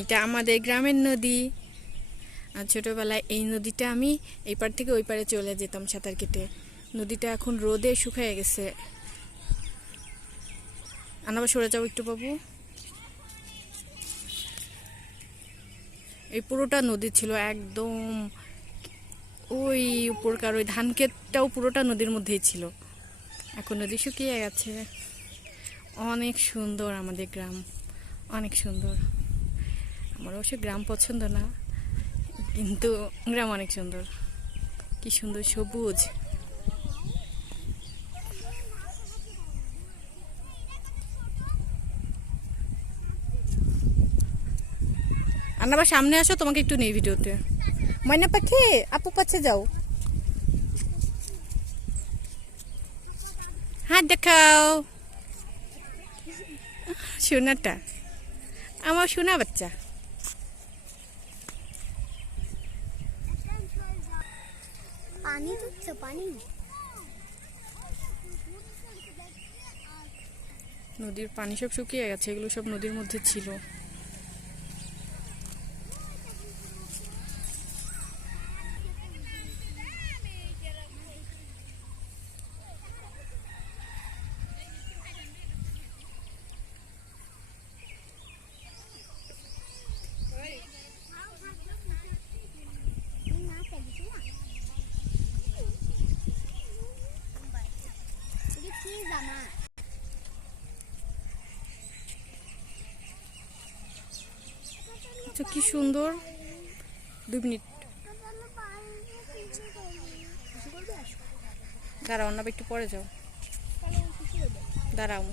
এটা আমাদের গ্রামের নদী। আর ছোটবেলায় এই নদীটা আমি এই পার থেকে ওই পারে চলে যেতাম সাঁতার কেটে। নদীটা এখন রোদে শুকিয়ে গেছে। আনাবা সরে যাও একটু বাবু। এই পুরোটা নদী ছিল একদম, ওই উপরকার ওই ধান ক্ষেতটাও পুরোটা নদীর মধ্যেই ছিল। এখন নদী শুকিয়ে গেছে। অনেক সুন্দর আমাদের গ্রাম, অনেক সুন্দর। আমার অবশ্য গ্রাম পছন্দ না, কিন্তু গ্রাম অনেক সুন্দর। কি সুন্দর সবুজ। আবার সামনে আসো, তোমাকে একটু নেই ভিডিওতে। ময়না পাখি আপু পাচ্ছে যাও, হাত দেখাও। সোনাটা আমার সোনা বাচ্চা। পানি দিচ্ছে পানি। নদীর পানি সব শুকিয়ে গেছে, এগুলো সব নদীর মধ্যে ছিল। আচ্ছা কি সুন্দর। 2 মিনিট দাঁড়াও না, একটু পরে যাও, দাঁড়াও।